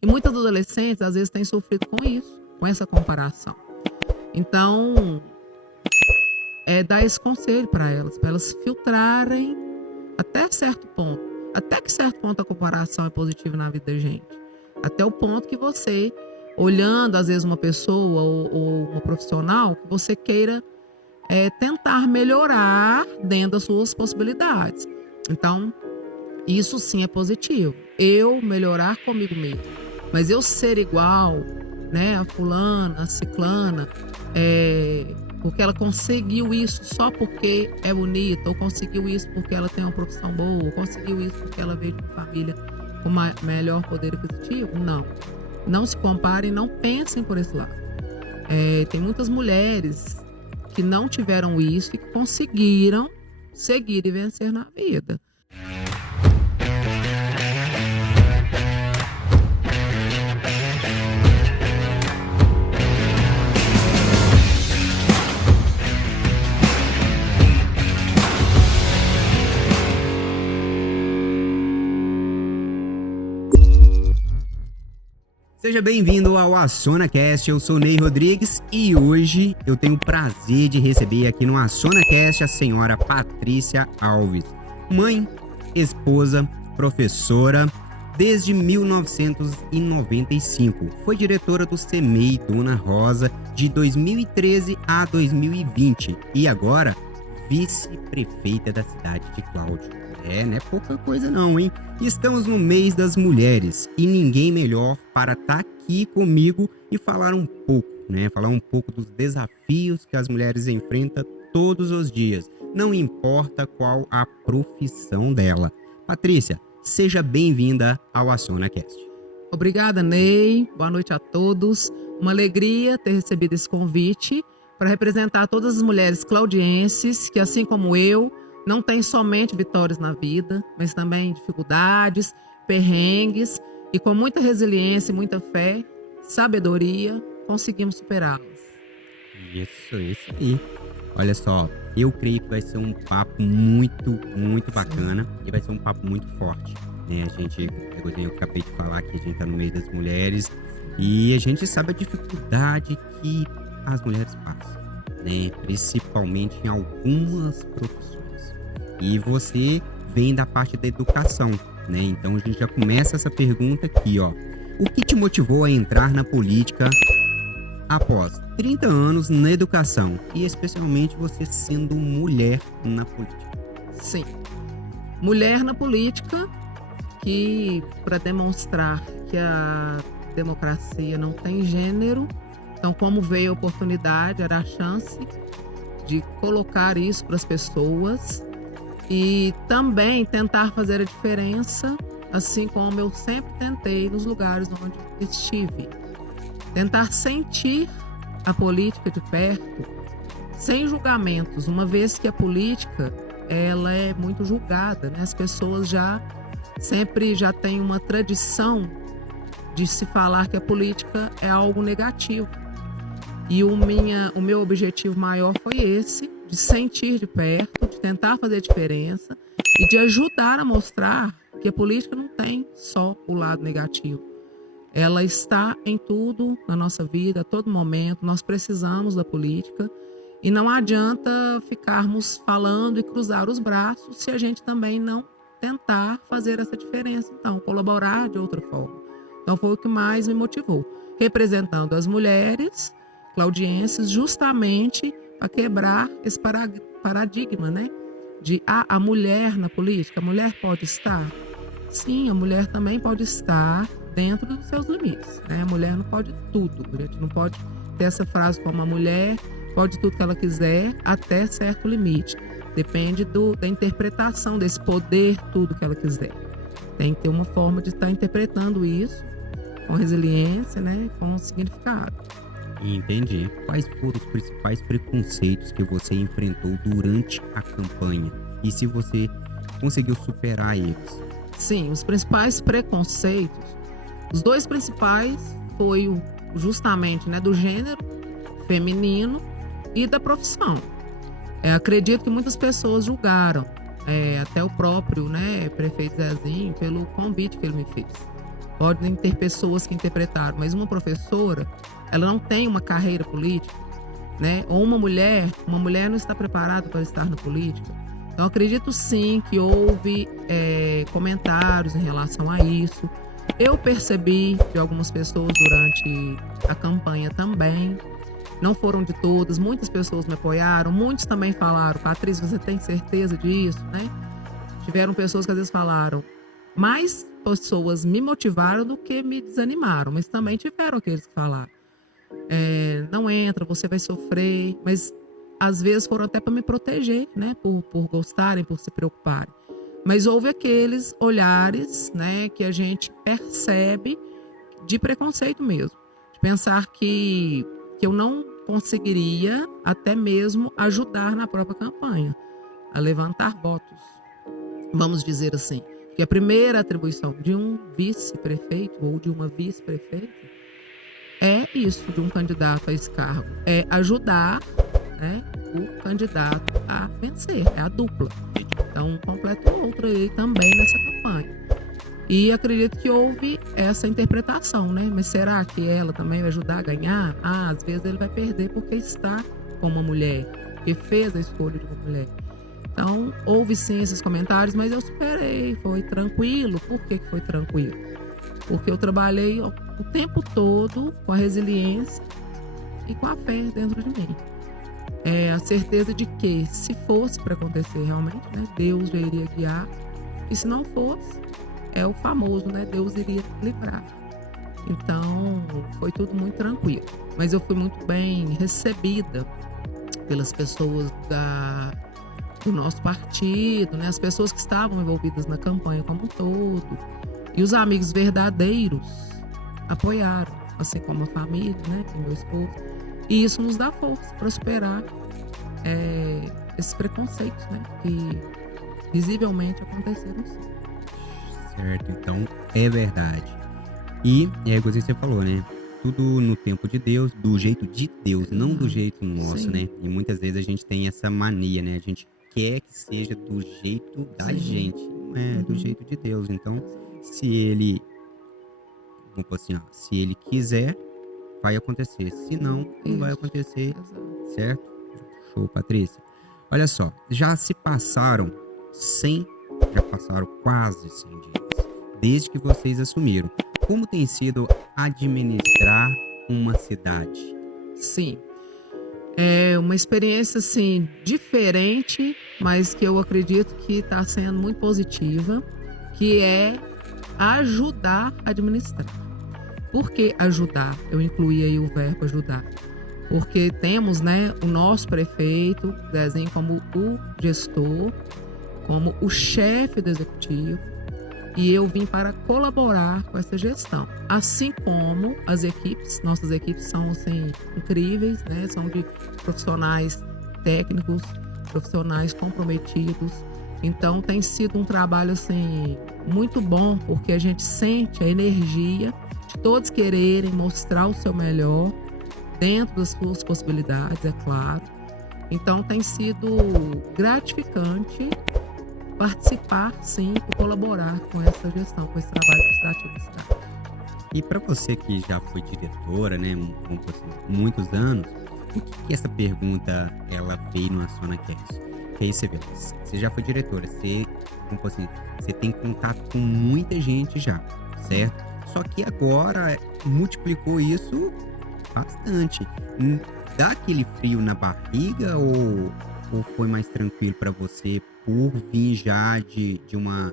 E muitas adolescentes, às vezes, têm sofrido com isso, com essa comparação. Então, dar esse conselho para elas filtrarem até certo ponto. Até que certo ponto a comparação é positiva na vida da gente. Até o ponto que você, olhando, às vezes, uma pessoa ou uma profissional, que você queira tentar melhorar dentro das suas possibilidades. Então, isso sim é positivo. Eu melhorar comigo mesmo. Mas eu ser igual, né, a fulana, a ciclana, porque ela conseguiu isso só porque é bonita, ou conseguiu isso porque ela tem uma profissão boa, ou conseguiu isso porque ela veio de uma família com melhor poder aquisitivo. Não. Não se comparem, não pensem por esse lado. Tem muitas mulheres que não tiveram isso e que conseguiram seguir e vencer na vida. Seja bem-vindo ao AcionaCast, eu sou Ney Rodrigues e hoje eu tenho o prazer de receber aqui no AcionaCast a senhora Patrícia Alves, mãe, esposa, professora, desde 1995. Foi diretora do CEMEI Dona Rosa de 2013 a 2020 e agora vice-prefeita da cidade de Cláudio. Não é pouca coisa não, hein? Estamos no mês das mulheres e ninguém melhor para estar aqui comigo e falar um pouco, né? Falar um pouco dos desafios que as mulheres enfrentam todos os dias, não importa qual a profissão dela. Patrícia, seja bem-vinda ao AcionaCast. Obrigada, Ney. Boa noite a todos. Uma alegria ter recebido esse convite para representar todas as mulheres claudienses que, assim como eu, não tem somente vitórias na vida, mas também dificuldades, perrengues, e com muita resiliência, muita fé, sabedoria, conseguimos superá-las. Isso aí. Olha só, eu creio que vai ser um papo muito bacana e vai ser um papo muito forte, né? Eu acabei de falar que a gente tá no meio das mulheres e a gente sabe a dificuldade que as mulheres passam, né? Principalmente em algumas profissões. E você vem da parte da educação, né? Então a gente já começa essa pergunta aqui, ó. O que te motivou a entrar na política após 30 anos na educação? E especialmente você sendo mulher na política. Sim. Mulher na política, que para demonstrar que a democracia não tem gênero, então como veio a oportunidade, era a chance de colocar isso para as pessoas. E também tentar fazer a diferença, assim como eu sempre tentei nos lugares onde estive. Tentar sentir a política de perto, sem julgamentos, uma vez que a política ela é muito julgada, né? As pessoas sempre têm uma tradição de se falar que a política é algo negativo. E o meu objetivo maior foi esse, de sentir de perto, de tentar fazer diferença e de ajudar a mostrar que a política não tem só o lado negativo. Ela está em tudo na nossa vida, a todo momento. Nós precisamos da política e não adianta ficarmos falando e cruzar os braços se a gente também não tentar fazer essa diferença. Então, colaborar de outra forma. Então, foi o que mais me motivou. Representando as mulheres claudienses, justamente a quebrar esse paradigma, né? De a mulher na política, a mulher pode estar? Sim, a mulher também pode estar dentro dos seus limites, né? A mulher não pode tudo, a gente não pode ter essa frase como a mulher pode tudo que ela quiser até certo limite. Depende da interpretação desse poder tudo que ela quiser. Tem que ter uma forma de estar interpretando isso com resiliência, né? Com significado. Entendi. Quais foram os principais preconceitos que você enfrentou durante a campanha? E se você conseguiu superar eles? Sim, os principais preconceitos, os dois principais foi justamente, né, do gênero feminino e da profissão. Acredito que muitas pessoas julgaram, até o próprio, né, prefeito Zezinho, pelo convite que ele me fez. podem ter pessoas que interpretaram, mas uma professora, ela não tem uma carreira política, né? Ou uma mulher não está preparada para estar na política. Então, acredito sim que houve comentários em relação a isso. Eu percebi de algumas pessoas durante a campanha também. Não foram de todas, muitas pessoas me apoiaram, muitos também falaram, Patrícia, você tem certeza disso, né? Tiveram pessoas que às vezes falaram, mais pessoas me motivaram do que me desanimaram, mas também tiveram aqueles que falaram, não entra, você vai sofrer, mas às vezes foram até para me proteger, né? Por gostarem, por se preocuparem. Mas houve aqueles olhares, né, que a gente percebe de preconceito mesmo, de pensar que eu não conseguiria até mesmo ajudar na própria campanha, a levantar votos. Vamos dizer assim, que a primeira atribuição de um vice-prefeito ou de uma vice-prefeita é isso, de um candidato a esse cargo, é ajudar, né, o candidato a vencer, é a dupla. Então, completa o outro aí também nessa campanha. E acredito que houve essa interpretação, né? Mas será que ela também vai ajudar a ganhar? Às vezes ele vai perder porque está com uma mulher, porque fez a escolha de uma mulher. Então, houve sim esses comentários, mas eu superei, foi tranquilo. Por que foi tranquilo? Porque eu trabalhei o tempo todo com a resiliência e com a fé dentro de mim. A certeza de que, se fosse para acontecer realmente, né, Deus já iria guiar. E se não fosse, é o famoso, né, Deus iria livrar. Então, foi tudo muito tranquilo. Mas eu fui muito bem recebida pelas pessoas do nosso partido, né, as pessoas que estavam envolvidas na campanha como um todo. E os amigos verdadeiros apoiaram, assim como a família, né, que é meu esposo. E isso nos dá força para superar esses preconceitos, né, que visivelmente aconteceram sim. Certo, então é verdade. E é igual você falou, né? Tudo no tempo de Deus, do jeito de Deus, não do jeito nosso, Sim. né? E muitas vezes a gente tem essa mania, né? A gente quer que seja do jeito da gente, não é do jeito de Deus. Então, se ele, vamos pôr assim, ó, se ele quiser, vai acontecer. Se não, não vai acontecer, certo? Show, Patrícia. Olha só, já passaram quase 100 dias, desde que vocês assumiram. Como tem sido administrar uma cidade? Sim, é uma experiência assim diferente, mas que eu acredito que está sendo muito positiva, que é ajudar a administrar. Por que ajudar? Eu incluí aí o verbo ajudar. Porque temos, né, o nosso prefeito, Zezinho, como o gestor, como o chefe do executivo, e eu vim para colaborar com essa gestão. Assim como as equipes, nossas equipes são assim, incríveis, né? São de profissionais técnicos, profissionais comprometidos. Então tem sido um trabalho assim, muito bom, porque a gente sente a energia de todos quererem mostrar o seu melhor, dentro das suas possibilidades, é claro. Então tem sido gratificante participar, sim, e colaborar com essa gestão, com esse trabalho administrativo da cidade. E para você que já foi diretora, né, muitos anos, por que essa pergunta ela veio no AcionaCast? Que aí você vê, você já foi diretora, você tem contato com muita gente já, certo? Só que agora multiplicou isso bastante. Dá aquele frio na barriga ou foi mais tranquilo para você por vir já de uma,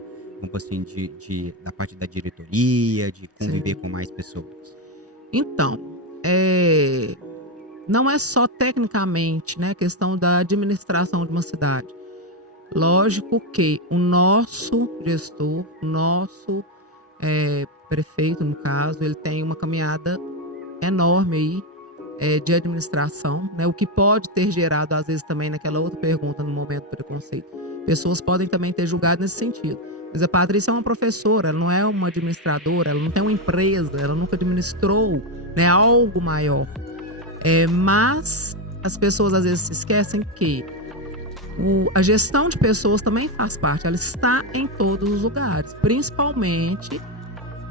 da parte da diretoria, de conviver com mais pessoas? Então, não é só tecnicamente, né, a questão da administração de uma cidade. Lógico que o nosso gestor, o nosso prefeito, no caso, ele tem uma caminhada enorme aí de administração, né? O que pode ter gerado, às vezes, também naquela outra pergunta, no momento do preconceito. Pessoas podem também ter julgado nesse sentido. Mas a Patrícia é uma professora, ela não é uma administradora, ela não tem uma empresa, ela nunca administrou, né, algo maior. Mas as pessoas, às vezes, se esquecem que a gestão de pessoas também faz parte, ela está em todos os lugares, principalmente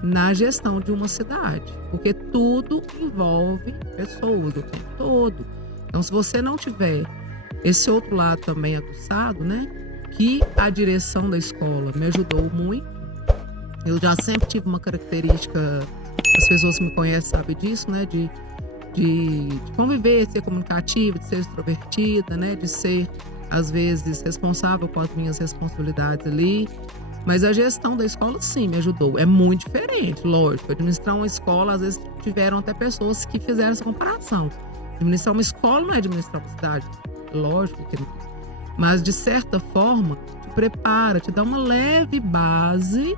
na gestão de uma cidade, porque tudo envolve pessoas o tempo todo. Então, se você não tiver esse outro lado também aguçado, né, que a direção da escola me ajudou muito. Eu já sempre tive uma característica, as pessoas que me conhecem sabem disso, né, de conviver, de ser comunicativa, de ser extrovertida, né, de ser, às vezes, responsável com as minhas responsabilidades ali. Mas a gestão da escola, sim, me ajudou. É muito diferente, lógico. Administrar uma escola, às vezes, tiveram até pessoas que fizeram essa comparação. Administrar uma escola não é administrar uma cidade. Lógico que não. Mas, de certa forma, te prepara, te dá uma leve base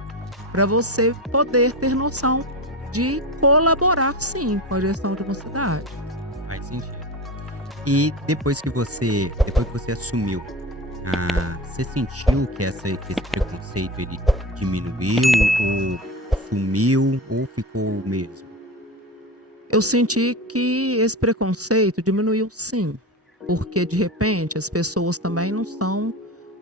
para você poder ter noção de colaborar, sim, com a gestão de uma cidade. Faz sentido. E depois que você assumiu, você sentiu que esse preconceito ele diminuiu ou sumiu ou ficou o mesmo? Eu senti que esse preconceito diminuiu, sim, porque de repente as pessoas também não são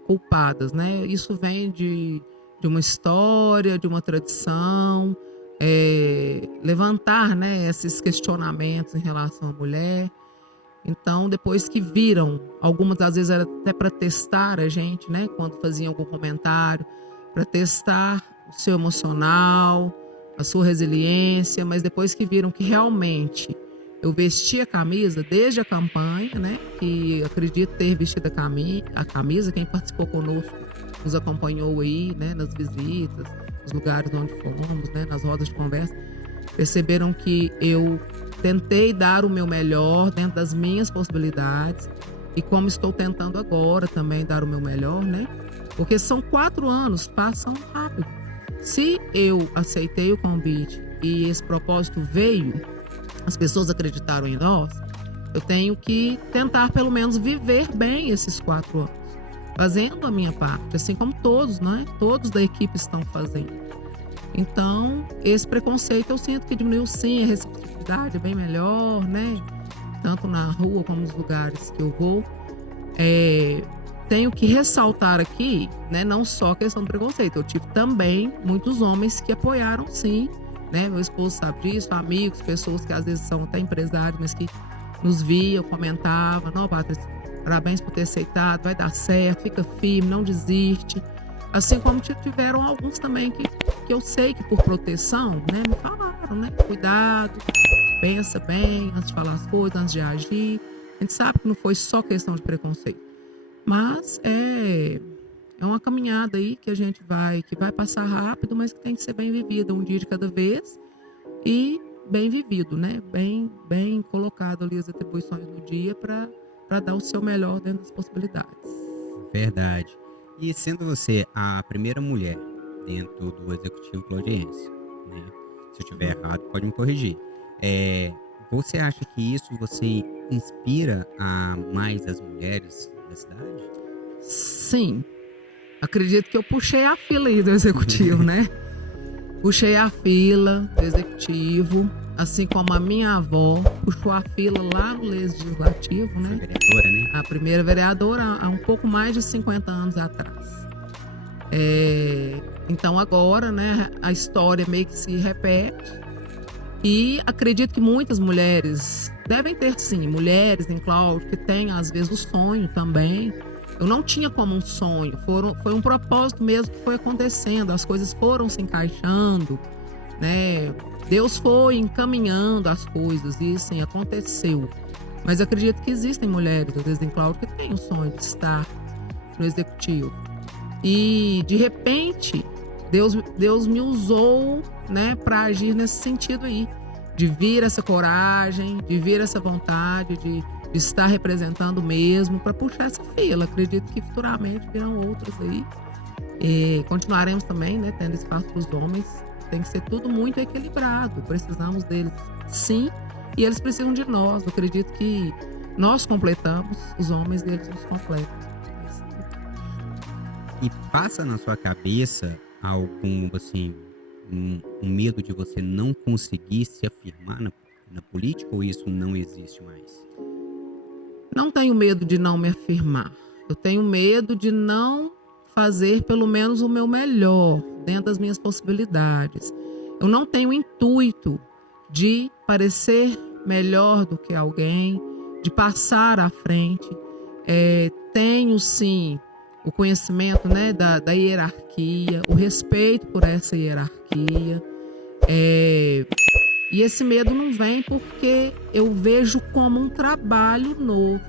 culpadas, né? Isso vem de uma história, de uma tradição, levantar, né, esses questionamentos em relação à mulher. Então, depois que viram, algumas das vezes era até para testar a gente, né? Quando faziam algum comentário, para testar o seu emocional, a sua resiliência, mas depois que viram que realmente eu vesti a camisa desde a campanha, né? Que acredito ter vestido a camisa, quem participou conosco nos acompanhou aí, né? Nas visitas, nos lugares onde fomos, né? Nas rodas de conversa, perceberam que eu tentei dar o meu melhor dentro das minhas possibilidades e como estou tentando agora também dar o meu melhor, né? Porque são 4 anos, passam rápido. Se eu aceitei o convite e esse propósito veio, as pessoas acreditaram em nós, eu tenho que tentar pelo menos viver bem esses 4 anos, fazendo a minha parte, assim como todos, né? Todos da equipe estão fazendo. Então, esse preconceito eu sinto que diminuiu, sim, a receptividade é bem melhor, né? Tanto na rua como nos lugares que eu vou. Tenho que ressaltar aqui, né? Não só a questão do preconceito. Eu tive também muitos homens que apoiaram, sim, né? Meu esposo sabe disso, amigos, pessoas que às vezes são até empresários, mas que nos viam, comentavam: não, Patrícia, parabéns por ter aceitado, vai dar certo, fica firme, não desiste. Assim como tiveram alguns também que eu sei que por proteção, né, me falaram, né, cuidado, pensa bem antes de falar as coisas, antes de agir. A gente sabe que não foi só questão de preconceito, mas é uma caminhada aí que que vai passar rápido, mas que tem que ser bem vivida, um dia de cada vez e bem vivido, né, bem colocado ali as atribuições do dia para dar o seu melhor dentro das possibilidades. Verdade. E sendo você a primeira mulher dentro do executivo claudiense, né? Se eu estiver errado, pode me corrigir. Você acha que isso você inspira a mais as mulheres da cidade? Sim, acredito que eu puxei a fila aí do executivo, né? Puxei a fila do executivo, assim como a minha avó puxou a fila lá no legislativo, né? Foi vereadora, né? A primeira vereadora há um pouco mais de 50 anos atrás. Então agora, né, a história meio que se repete e acredito que muitas mulheres devem ter, sim, mulheres em Cláudio que têm às vezes o sonho também. Eu não tinha como um sonho, foi um propósito mesmo que foi acontecendo, as coisas foram se encaixando, né? Deus foi encaminhando as coisas e sim, aconteceu. Mas eu acredito que existem mulheres, às vezes em Cláudio, que têm o sonho de estar no executivo. E, de repente, Deus me usou, né, para agir nesse sentido aí. De vir essa coragem, de vir essa vontade, de estar representando mesmo, para puxar essa fila. Acredito que futuramente virão outras aí. E continuaremos também, né, tendo espaço para os homens. Tem que ser tudo muito equilibrado. Precisamos deles, sim. E eles precisam de nós. Eu acredito que nós completamos os homens e eles nos completam. E passa na sua cabeça algum, assim, um medo de você não conseguir se afirmar na política ou isso não existe mais? Não tenho medo de não me afirmar. Eu tenho medo de não fazer pelo menos o meu melhor dentro das minhas possibilidades. Eu não tenho intuito de parecer melhor do que alguém, de passar à frente. Tenho, sim, o conhecimento, né, da hierarquia, o respeito por essa hierarquia. E esse medo não vem porque eu vejo como um trabalho novo,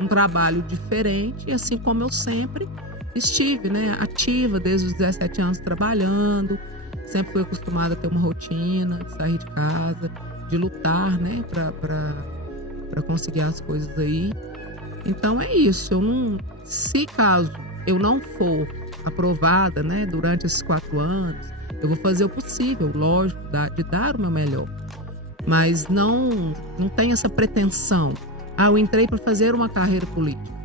um trabalho diferente, assim como eu sempre estive, né, ativa desde os 17 anos trabalhando, sempre fui acostumada a ter uma rotina, de sair de casa, de lutar, né, para conseguir as coisas aí. Então é isso. Se caso eu não for aprovada, né, durante esses 4 anos, eu vou fazer o possível, lógico, de dar o meu melhor. Mas não tenho essa pretensão. Eu entrei para fazer uma carreira política.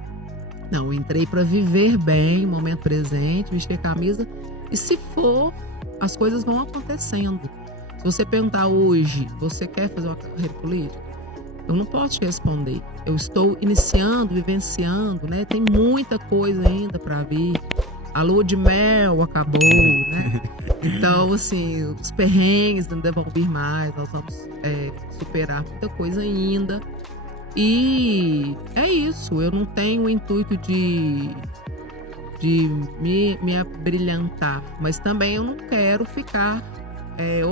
Não, eu entrei para viver bem o momento presente, vestir a camisa. E se for, as coisas vão acontecendo. Se você perguntar hoje, você quer fazer uma carreira política? Eu não posso te responder. Eu estou iniciando, vivenciando, né? Tem muita coisa ainda para vir. A lua de mel acabou, né? Então, assim, os perrengues ainda vão vir mais. Nós vamos superar muita coisa ainda. E é isso. Eu não tenho o intuito de me abrilhantar. Mas também eu não quero ficar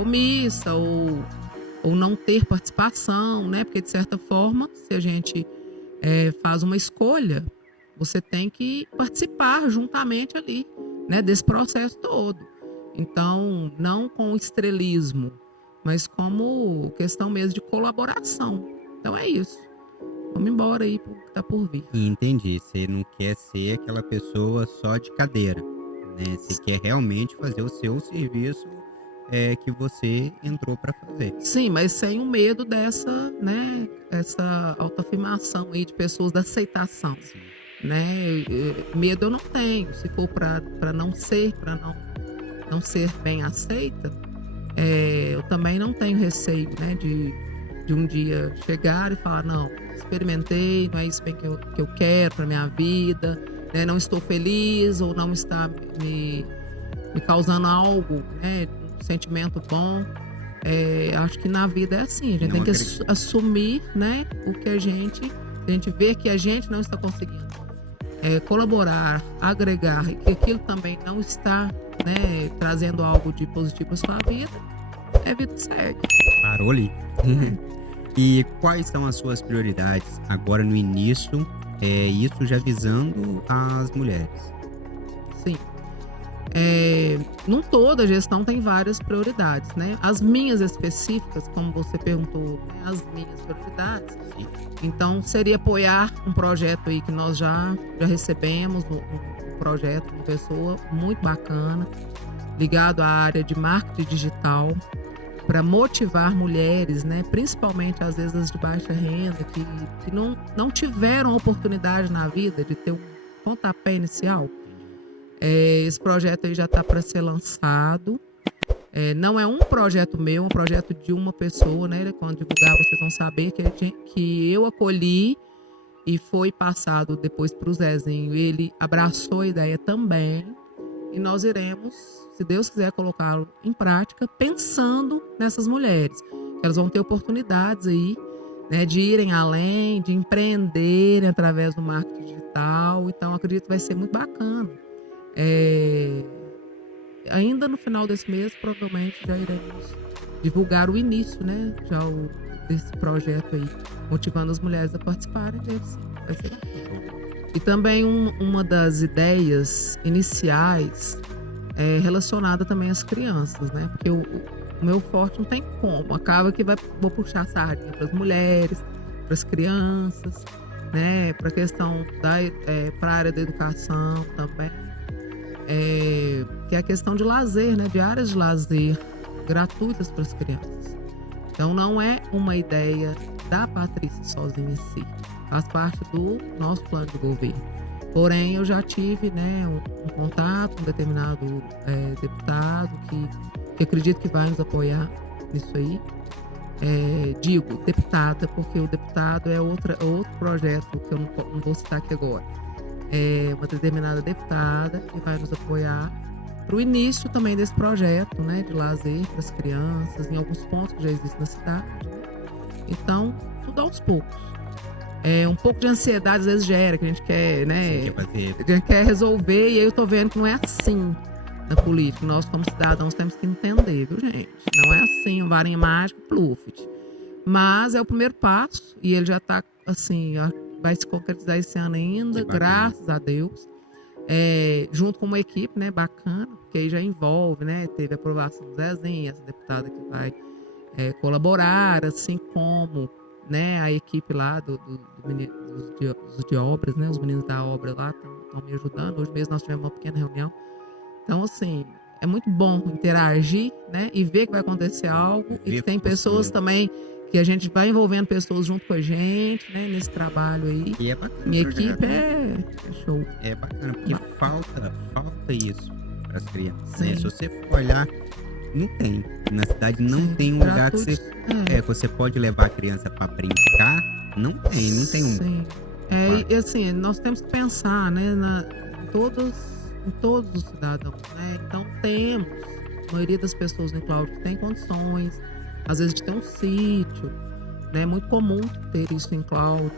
omissa ou não ter participação, né? Porque, de certa forma, se a gente faz uma escolha, você tem que participar juntamente ali, né? Desse processo todo. Então, não com estrelismo, mas como questão mesmo de colaboração. Então, é isso. Vamos embora aí pro que tá por vir. Entendi. Você não quer ser aquela pessoa só de cadeira, né? Você quer realmente fazer o seu serviço que você entrou para fazer. Sim, mas sem o medo dessa, né, essa autoafirmação aí de pessoas, da aceitação, Sim. né? Medo eu não tenho. Se for para não ser bem aceita, eu também não tenho receio, né, de um dia chegar e falar, não, experimentei, não é isso bem que eu quero para minha vida, né? Não estou feliz ou não está me causando algo, né? Sentimento bom. Acho que na vida é assim, a gente tem que assumir, né, o que a gente vê que a gente não está conseguindo colaborar, agregar, e que aquilo também não está, né, trazendo algo de positivo para sua vida, vida que segue. Parou ali. E quais são as suas prioridades agora no início, isso já visando as mulheres? Sim. Num todo, a gestão tem várias prioridades, né? As minhas específicas, como você perguntou, né? As minhas prioridades. Sim. Então, seria apoiar um projeto aí que nós já recebemos, um projeto, uma pessoa muito bacana, ligado à área de marketing digital, para motivar mulheres, né? Principalmente, às vezes, as de baixa renda, que não tiveram oportunidade na vida de ter um pontapé inicial. Esse projeto aí já está para ser lançado. Não é um projeto meu, é um projeto de uma pessoa, né? Quando divulgar, vocês vão saber que eu acolhi e foi passado depois para o Zezinho. Ele abraçou a ideia também. E nós iremos, se Deus quiser, colocá-lo em prática, pensando nessas mulheres. Elas vão ter oportunidades aí, né, de irem além, de empreenderem através do marketing digital. Então, acredito que vai ser muito bacana. Ainda no final desse mês, provavelmente já iremos divulgar o início, né, desse projeto aí, motivando as mulheres a participarem dele. Sim, vai ser bacana. E também uma das ideias iniciais é relacionada também às crianças, né? Porque o meu forte não tem como. Acaba que vou puxar a sardinha para as mulheres, para as crianças, né? Para a questão para a área da educação também. Que é a questão de lazer, né? De áreas de lazer gratuitas para as crianças. Então não é uma ideia da Patrícia sozinha em si. Faz parte do nosso plano de governo. Porém, eu já tive, né, um contato com um determinado deputado que acredito que vai nos apoiar nisso aí. Digo deputada, porque o deputado é outro projeto que eu não vou citar aqui agora. Uma determinada deputada que vai nos apoiar para o início também desse projeto, né, de lazer para as crianças, em alguns pontos que já existem na cidade, né? Então, tudo aos poucos. Um pouco de ansiedade às vezes gera, que a gente quer, né, Quer fazer. a gente quer resolver, e aí eu tô vendo que não é assim na política. Nós, como cidadãos, temos que entender, viu, gente? Não é assim, um varinha mágica, pluft. Mas é o primeiro passo, e ele já tá, assim, vai se concretizar esse ano ainda, graças a Deus. Junto com uma equipe, né, bacana, porque aí já envolve, né, teve aprovação do Zezinho, essa deputada que vai colaborar, assim como, né, a equipe lá dos de obras, né, os meninos da obra lá estão me ajudando. Hoje mesmo nós tivemos uma pequena reunião. Então, assim, é muito bom interagir, né, e ver que vai acontecer algo, e que tem pessoas também, que a gente vai envolvendo pessoas junto com a gente, né, nesse trabalho aí. E é bacana. Minha equipe é show. É bacana, porque falta isso para as crianças, né? Sim. Se você for olhar, não tem. Na cidade não Sim, tem um lugar que gratuito, você, você pode levar a criança para brincar. Não tem um. Sim. E assim, nós temos que pensar, né, em todos os cidadãos, né? Então temos, a maioria das pessoas no Cláudio tem condições, às vezes de ter um sítio, né? É muito comum ter isso em Cláudio.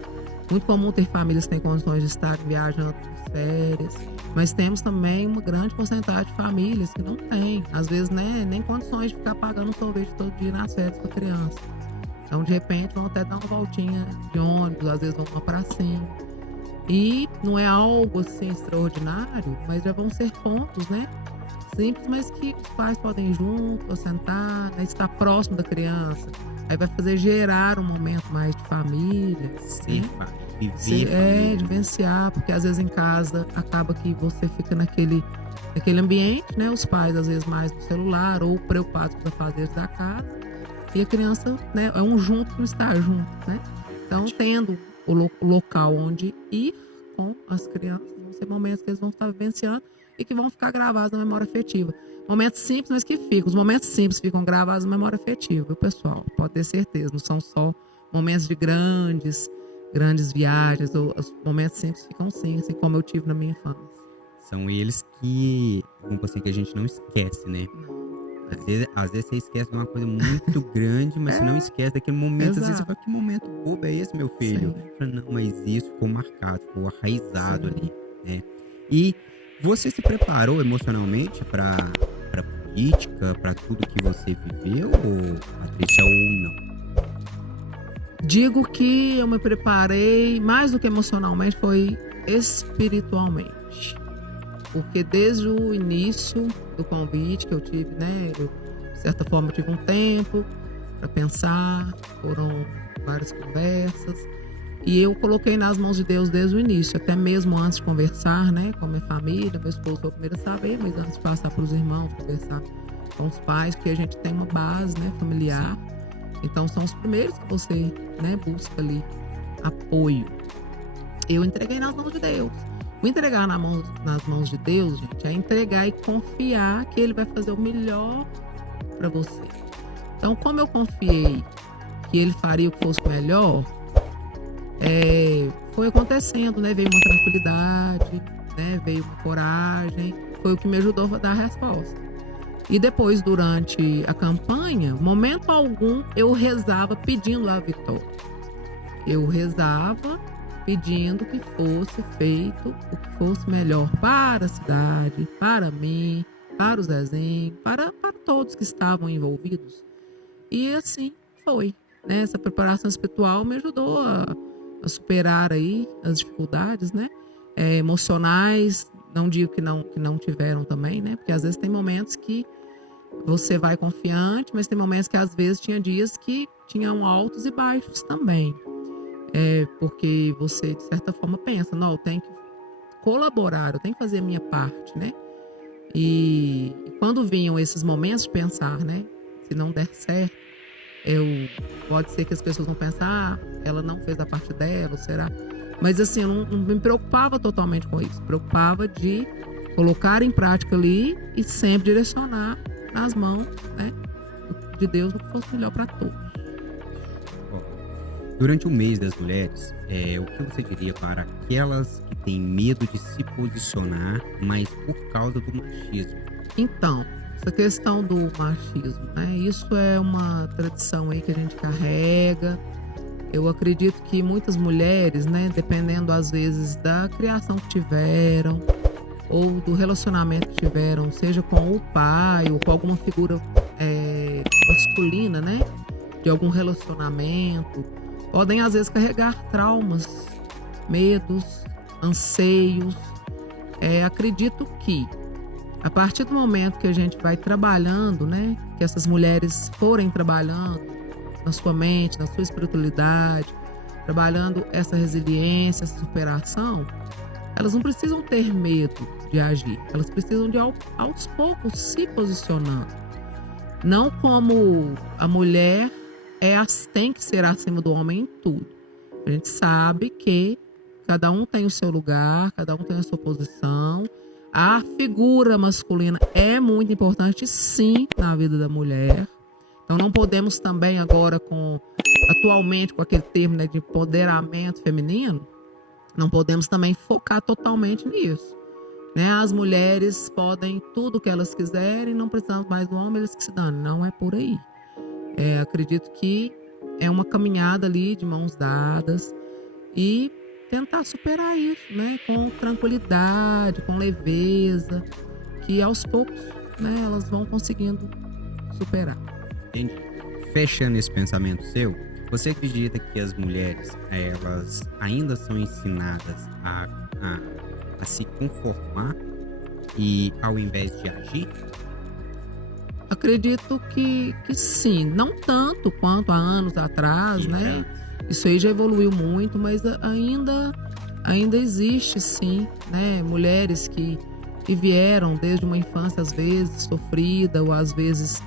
Muito comum ter famílias que têm condições de estar viajando de férias, mas temos também uma grande porcentagem de famílias que não têm, às vezes, né, nem condições de ficar pagando sorvete todo dia nas férias para a criança. Então, de repente, vão até dar uma voltinha de ônibus, às vezes vão uma pracinha. E não é algo assim extraordinário, mas já vão ser pontos, né? Simples, mas que os pais podem ir juntos, sentar, né, estar próximo da criança. Aí vai fazer gerar um momento mais de família. Sim, né? Vivenciar, porque às vezes em casa acaba que você fica naquele ambiente, né? Os pais às vezes mais no celular ou preocupados com os afazeres da casa. E a criança, né, é um junto que não está junto, né? Então, tendo o local onde ir com as crianças, vão ser momentos que eles vão estar vivenciando e que vão ficar gravados na memória afetiva. Momentos simples, mas que ficam. Os momentos simples ficam gravados na memória afetiva, viu, pessoal? Pode ter certeza. Não são só momentos de grandes viagens. Os momentos simples ficam sim, assim como eu tive na minha infância. São eles que, como assim, que a gente não esquece, né? Às vezes você esquece de uma coisa muito grande, mas você não esquece daquele momento. Exato. Às vezes você fala, que momento bobo é esse, meu filho? Falo, não, mas isso ficou marcado, ficou arraizado ali, né? E você se preparou emocionalmente para política, para tudo que você viveu, ou Patrícia, ou não? Digo que eu me preparei mais do que emocionalmente, foi espiritualmente. Porque desde o início do convite que eu tive, né, de certa forma eu tive um tempo para pensar, foram várias conversas, e eu coloquei nas mãos de Deus desde o início, até mesmo antes de conversar, né, com a minha família. Meu esposo foi o primeiro a saber, mas antes de passar para os irmãos, conversar com os pais, porque a gente tem uma base, né, familiar. Então são os primeiros que você, né, busca ali apoio. Eu entreguei nas mãos de Deus. O entregar nas mãos de Deus, gente, é entregar e confiar que Ele vai fazer o melhor para você. Então, como eu confiei que Ele faria o que fosse melhor, foi acontecendo, né? Veio uma tranquilidade, né? Veio uma coragem, foi o que me ajudou a dar a resposta. E depois, durante a campanha, momento algum, eu rezava pedindo a vitória. Eu rezava pedindo que fosse feito o que fosse melhor para a cidade, para mim, para o Zezinho, para todos que estavam envolvidos. E assim foi, né? Essa preparação espiritual me ajudou a superar aí as dificuldades, né? Emocionais, não digo que não tiveram também, né? Porque às vezes tem momentos que você vai confiante, mas tem momentos que às vezes tinha dias que tinham altos e baixos também. Porque você, de certa forma, pensa, não, eu tenho que colaborar, eu tenho que fazer a minha parte, né? E quando vinham esses momentos de pensar, né? Se não der certo, pode ser que as pessoas vão pensar, ela não fez a parte dela, será? Mas assim, eu não me preocupava totalmente com isso. Me preocupava de colocar em prática ali e sempre direcionar nas mãos, né, de Deus o que fosse melhor para todos. Durante o mês das mulheres, o que você diria para aquelas que têm medo de se posicionar, mas por causa do machismo? Então, essa questão do machismo, né? Isso é uma tradição aí que a gente carrega. Eu acredito que muitas mulheres, né, dependendo às vezes da criação que tiveram ou do relacionamento que tiveram, seja com o pai ou com alguma figura masculina, né, de algum relacionamento, podem às vezes carregar traumas, medos, anseios. Acredito que a partir do momento que a gente vai trabalhando, né, que essas mulheres forem trabalhando na sua mente, na sua espiritualidade, trabalhando essa resiliência, essa superação, elas não precisam ter medo de agir, elas precisam de aos poucos se posicionando. Não como a mulher tem que ser acima do homem em tudo. A gente sabe que cada um tem o seu lugar, cada um tem a sua posição. A figura masculina é muito importante, sim, na vida da mulher. Então não podemos também agora, atualmente com aquele termo, né, de empoderamento feminino, não podemos também focar totalmente nisso, né? As mulheres podem tudo o que elas quiserem, não precisamos mais do homem, eles que se danem. Não é por aí. Acredito que é uma caminhada ali de mãos dadas e tentar superar isso, né? Com tranquilidade, com leveza, que aos poucos, né, elas vão conseguindo superar. Entendi. Fechando esse pensamento seu, você acredita que as mulheres, elas ainda são ensinadas a se conformar e ao invés de agir? Acredito que sim, não tanto quanto há anos atrás, né? Isso aí já evoluiu muito, mas ainda existe sim, né? Mulheres que vieram desde uma infância às vezes sofrida ou às vezes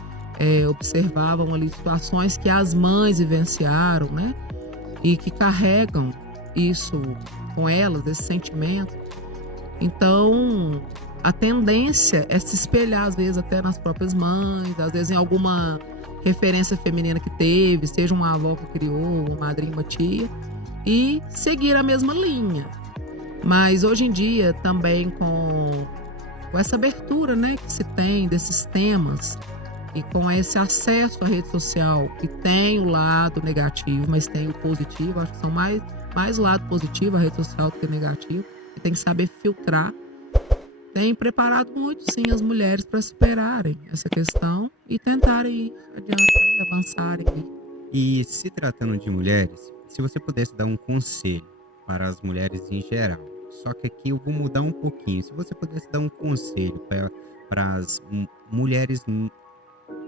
observavam ali situações que as mães vivenciaram, né? E que carregam isso com elas, esse sentimento. Então, a tendência é se espelhar, às vezes, até nas próprias mães, às vezes em alguma referência feminina que teve, seja uma avó que criou, uma madrinha, uma tia, e seguir a mesma linha. Mas hoje em dia, também com essa abertura, né, que se tem desses temas, e com esse acesso à rede social, que tem o lado negativo, mas tem o positivo, acho que são mais o lado positivo, a rede social, do que negativo, e tem que saber filtrar. Tem preparado muito, sim, as mulheres para superarem essa questão e tentarem ir adiante, avançarem. E se tratando de mulheres, se você pudesse dar um conselho para as mulheres em geral, só que aqui eu vou mudar um pouquinho. Se você pudesse dar um conselho para as mulheres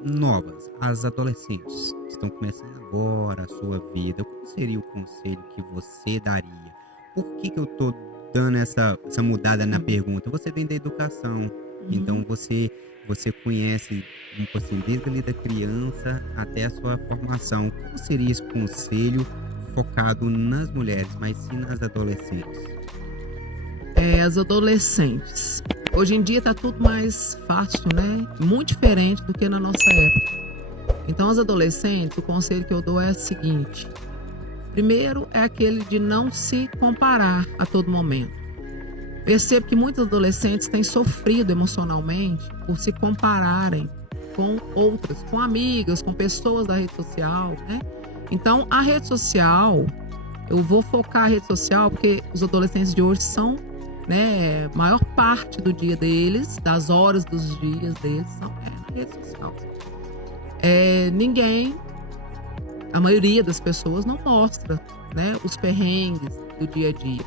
novas, as adolescentes que estão começando agora a sua vida, qual seria o conselho que você daria? Por que eu tô dando essa mudada na pergunta? Você vem da educação, então você conhece assim, desde ali da criança até a sua formação. Qual seria esse conselho focado nas mulheres, mas sim nas adolescentes? As adolescentes. Hoje em dia tá tudo mais fácil, né? Muito diferente do que na nossa época. Então, as adolescentes, o conselho que eu dou é o seguinte. Primeiro é aquele de não se comparar a todo momento. Percebo que muitos adolescentes têm sofrido emocionalmente por se compararem com outras, com amigas, com pessoas da rede social, né? Então, a rede social, eu vou focar a rede social porque os adolescentes de hoje são, né, maior parte do dia deles, das horas dos dias deles, são na rede social. A maioria das pessoas não mostra, né, os perrengues do dia a dia.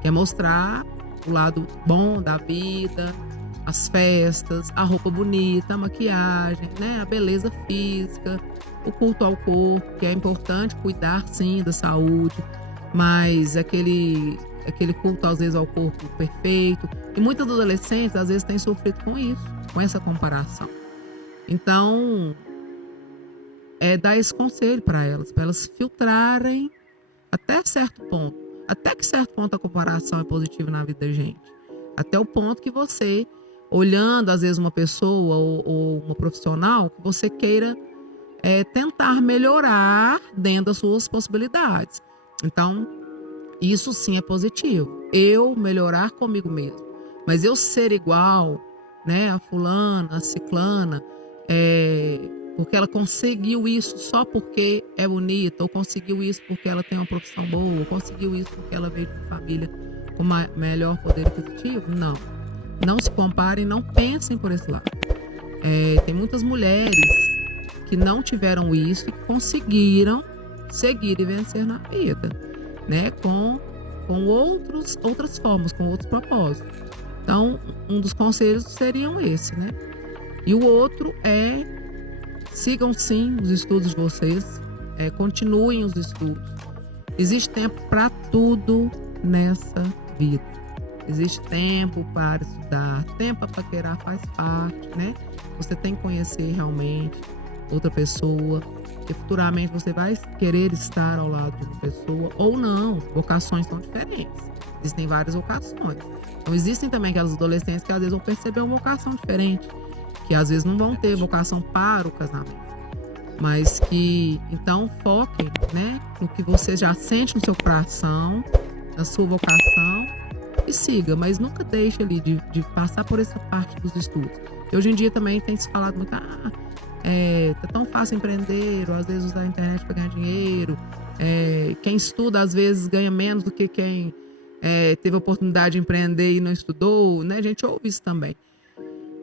Quer mostrar o lado bom da vida, as festas, a roupa bonita, a maquiagem, né, a beleza física, o culto ao corpo, que é importante cuidar sim da saúde, mas aquele culto às vezes ao corpo perfeito. E muitas adolescentes às vezes têm sofrido com isso, com essa comparação. Então, dar esse conselho para elas filtrarem até certo ponto. Até que certo ponto a comparação é positiva na vida da gente. Até o ponto que você, olhando às vezes uma pessoa ou uma profissional, que você queira tentar melhorar dentro das suas possibilidades. Então, isso sim é positivo. Eu melhorar comigo mesmo. Mas eu ser igual, né, a fulana, a ciclana, porque ela conseguiu isso só porque é bonita, ou conseguiu isso porque ela tem uma profissão boa, ou conseguiu isso porque ela veio de uma família com melhor poder aquisitivo. Não. Não se comparem, não pensem por esse lado. Tem muitas mulheres que não tiveram isso e que conseguiram seguir e vencer na vida, né? Com outras formas, com outros propósitos. Então, um dos conselhos seriam esse, né? E o outro sigam sim os estudos de vocês, continuem os estudos. Existe tempo para tudo nessa vida. Existe tempo para estudar, tempo para paquerar faz parte, né? Você tem que conhecer realmente outra pessoa, porque futuramente você vai querer estar ao lado de uma pessoa ou não. Vocações são diferentes. Existem várias vocações. Então, existem também aquelas adolescentes que às vezes vão perceber uma vocação diferente, que às vezes não vão ter vocação para o casamento. Mas que, então, foquem, né, no que você já sente no seu coração, na sua vocação, e siga, mas nunca deixe ali de passar por essa parte dos estudos. E hoje em dia também tem se falado muito, tá tão fácil empreender, ou às vezes usar a internet para ganhar dinheiro. Quem estuda às vezes ganha menos do que quem teve a oportunidade de empreender e não estudou, né? A gente ouve isso também.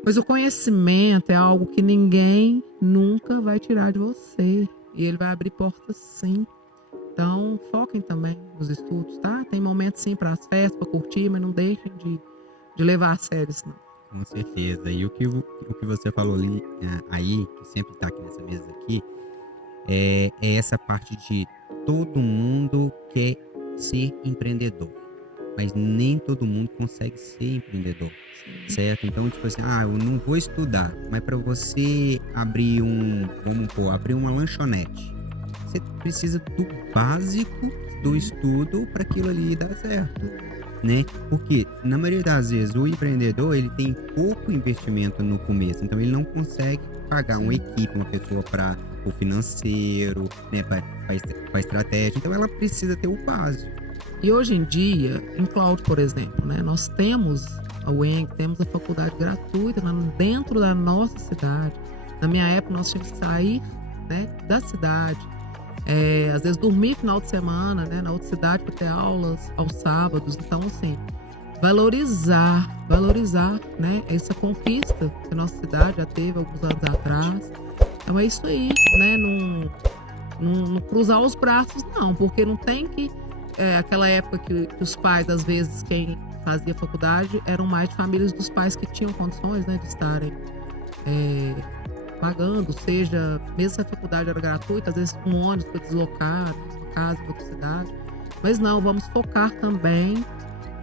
Mas o conhecimento é algo que ninguém nunca vai tirar de você. E ele vai abrir portas sim. Então, foquem também nos estudos, tá? Tem momentos sim para as festas, para curtir, mas não deixem de levar a sério isso, não. Com certeza. E o que você falou ali, aí, que sempre tá aqui nessa mesa aqui, é essa parte de todo mundo quer ser empreendedor, mas nem todo mundo consegue ser empreendedor, certo? Então, tipo assim, eu não vou estudar, mas para você abrir abrir uma lanchonete, você precisa do básico do estudo para aquilo ali dar certo, né? Porque na maioria das vezes o empreendedor ele tem pouco investimento no começo, então ele não consegue pagar uma equipe, uma pessoa para o financeiro, né? Para estratégia. Então ela precisa ter o básico. E hoje em dia, em Cláudio, por exemplo, né? Nós temos a UENG, temos a faculdade gratuita dentro da nossa cidade. Na minha época nós tínhamos que sair, né, da cidade. Às vezes dormir final de semana, né, na outra cidade para ter aulas aos sábados. Então, assim, valorizar, né, essa conquista que a nossa cidade já teve alguns anos atrás. Então é isso aí, né, não cruzar os braços não, porque não tem que aquela época que os pais, às vezes, quem fazia faculdade eram mais de famílias dos pais que tinham condições, né, de estarem pagando, seja, mesmo se a faculdade era gratuita, às vezes um ônibus para deslocar de uma casa para outra cidade. Mas não, vamos focar também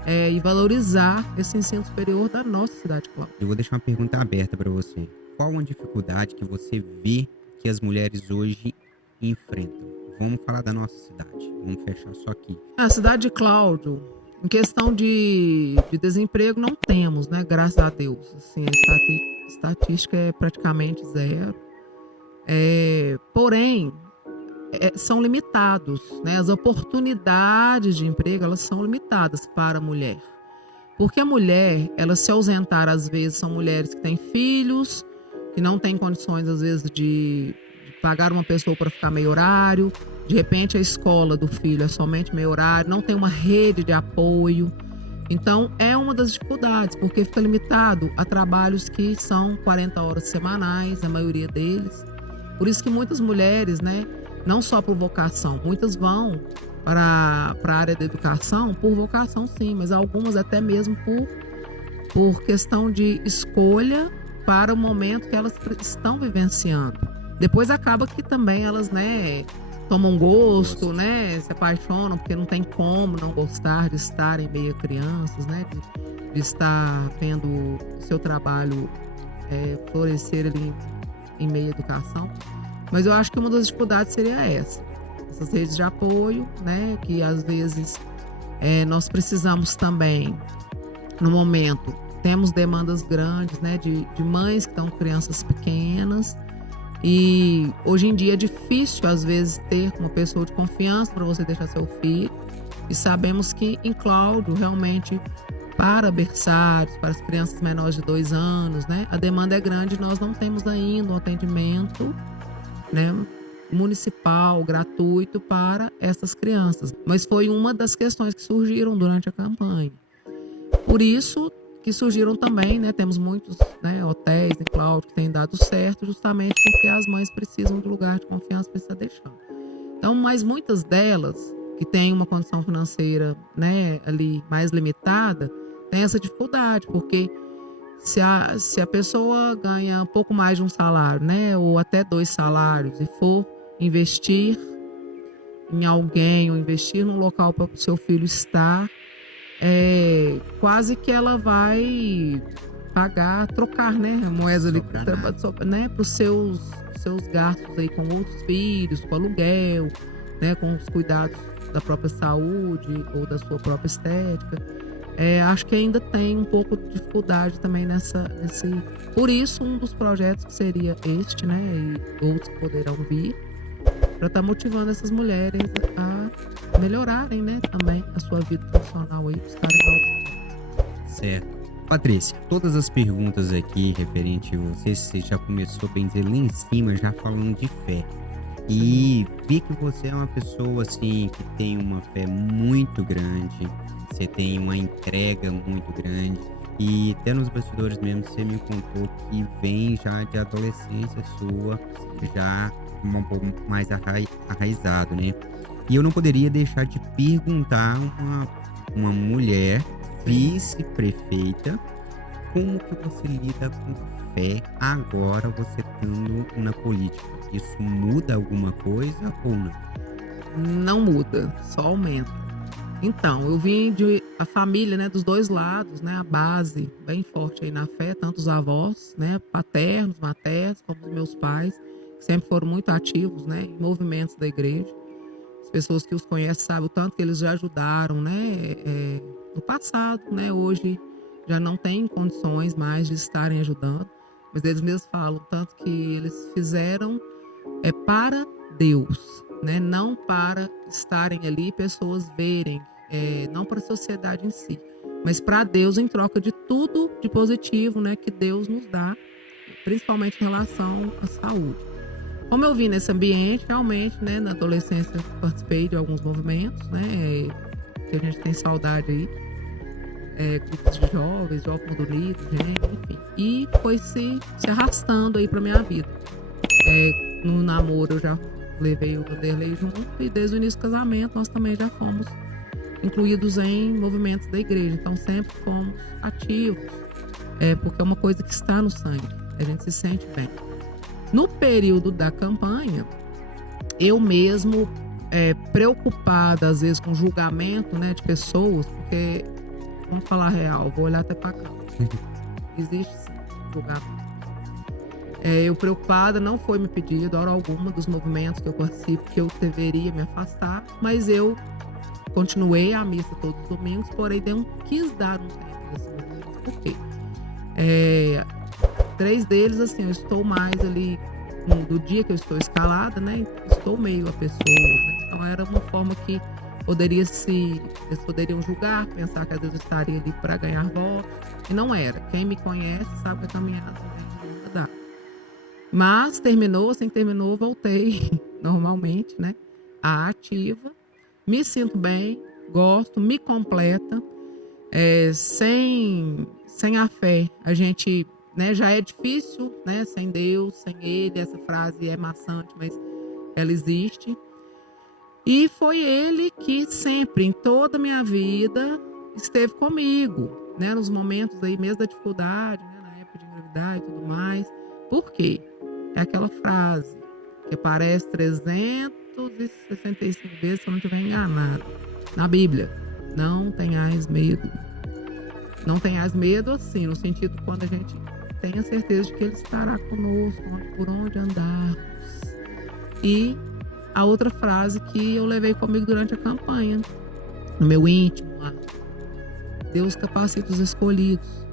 e valorizar esse ensino superior da nossa cidade, Cláudio. Eu vou deixar uma pergunta aberta para você. Qual uma dificuldade que você vê que as mulheres hoje enfrentam? Vamos falar da nossa cidade. Vamos fechar só aqui. A cidade de Cláudio, em questão de desemprego, não temos, né? Graças a Deus. Assim, a estatística é praticamente zero. Porém, são limitados, né? As oportunidades de emprego, elas são limitadas para a mulher. Porque a mulher, ela se ausentar, às vezes, são mulheres que têm filhos, que não têm condições, às vezes, de pagar uma pessoa para ficar meio horário. De repente, a escola do filho é somente meio horário, não tem uma rede de apoio. Então, é uma das dificuldades, porque fica limitado a trabalhos que são 40 horas semanais, a maioria deles. Por isso que muitas mulheres, né, não só por vocação, muitas vão para a área da educação por vocação sim, mas algumas até mesmo por questão de escolha para o momento que elas estão vivenciando. Depois acaba que também elas, né, tomam gosto, né, se apaixonam, porque não tem como não gostar de estar em meio a crianças, né, de estar vendo o seu trabalho florescer ali em meio à educação. Mas eu acho que uma das dificuldades seria essas redes de apoio, né, que às vezes nós precisamos também, no momento, temos demandas grandes, né, de mães que estão com crianças pequenas. E hoje em dia é difícil, às vezes, ter uma pessoa de confiança para você deixar seu filho. E sabemos que em Cláudio, realmente, para berçários, para as crianças menores de 2 anos, né? A demanda é grande, nós não temos ainda um atendimento, né, municipal, gratuito para essas crianças. Mas foi uma das questões que surgiram durante a campanha. Por isso que surgiram também, né, temos muitos, né, hotéis em cloud que têm dado certo, justamente porque as mães precisam de lugar de confiança para estar deixando. Então, mas muitas delas que têm uma condição financeira, né, ali mais limitada, têm essa dificuldade, porque se a pessoa ganha um pouco mais de um salário, né, ou até 2 salários, e for investir em alguém, ou investir num local para o seu filho estar, quase que ela vai trocar, né, a moeda ali, né, para os seus gastos aí com outros filhos, com aluguel, né, com os cuidados da própria saúde ou da sua própria estética. Acho que ainda tem um pouco de dificuldade também nesse. Por isso, um dos projetos que seria este, né, e outros que poderão vir, para estar motivando essas mulheres a melhorarem, né, também a sua vida profissional aí, buscarem novos. Certo. Patrícia, todas as perguntas aqui referente a você já começou, bem dizer, lá em cima, já falando de fé. E vi que você é uma pessoa, assim, que tem uma fé muito grande, você tem uma entrega muito grande. E até nos bastidores mesmo, você me contou que vem já de adolescência sua, já um pouco mais arraizado, né? E eu não poderia deixar de perguntar uma mulher vice-prefeita, como que você lida com fé agora você estando na política? Isso muda alguma coisa ou não? Não muda, só aumenta. Então, eu vim de a família, né, dos dois lados, né, a base bem forte aí na fé, tanto os avós, né, paternos, maternos, como os meus pais, que sempre foram muito ativos, né, em movimentos da igreja. As pessoas que os conhecem sabem o tanto que eles já ajudaram, né, no passado, né, hoje já não têm condições mais de estarem ajudando, mas eles mesmos falam o tanto que eles fizeram para Deus, né, não para estarem ali pessoas verem, não para a sociedade em si, mas para Deus em troca de tudo de positivo, né, que Deus nos dá, principalmente em relação à saúde. Como eu vim nesse ambiente, realmente, né, na adolescência participei de alguns movimentos, né, que a gente tem saudade aí, grupos de jovens Mundo Unido, enfim, e foi se arrastando aí para minha vida. No namoro eu já levei o Vanderlei junto, e desde o início do casamento nós também já fomos incluídos em movimentos da igreja, então sempre fomos ativos, porque é uma coisa que está no sangue, a gente se sente bem. No período da campanha, eu mesmo preocupada às vezes com julgamento, né, de pessoas, porque, vamos falar real, vou olhar até para cá, existe sim julgamento. Eu preocupada, não foi me pedido, hora alguma, dos movimentos que eu participo, que eu deveria me afastar, mas eu continuei a missa todos os domingos, porém não quis dar um tempo desses movimentos. Por quê? 3 deles, assim, eu estou mais ali, do dia que eu estou escalada, né, estou meio a pessoas, né? Então era uma forma que eles poderiam julgar, pensar que às vezes eu estaria ali para ganhar votos, e não era. Quem me conhece sabe que a caminhada nunca dá. Mas terminou, voltei normalmente, né, à ativa, me sinto bem, gosto, me completa, sem a fé a gente, né, já é difícil, né, sem Deus, sem Ele, essa frase é maçante, mas ela existe. E foi Ele que sempre, em toda a minha vida, esteve comigo, né, nos momentos aí mesmo da dificuldade, né, na época de engravidar e tudo mais. Por quê? É aquela frase que aparece 365 vezes, se eu não estiver enganado, na Bíblia. Não tenhais medo. Não tenhais medo, assim, no sentido quando a gente tem a certeza de que Ele estará conosco, por onde andarmos. E a outra frase que eu levei comigo durante a campanha, no meu íntimo lá: Deus capacita os escolhidos,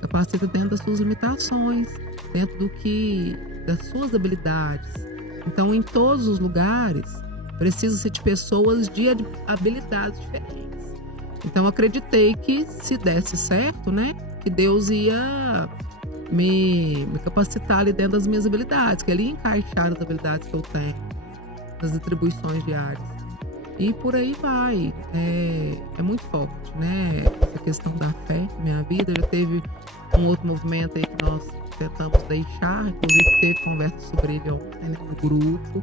capacita dentro das suas limitações, dentro das suas habilidades. Então, em todos os lugares, precisa-se de pessoas de habilidades diferentes. Então, eu acreditei que se desse certo, né, que Deus ia me capacitar ali dentro das minhas habilidades, que Ele ia encaixar as habilidades que eu tenho, nas atribuições diárias. E por aí vai. É muito forte, né? Essa questão da fé na minha vida. Já teve um outro movimento aí que nós tentamos deixar, inclusive teve conversa sobre ele ontem, né, no grupo.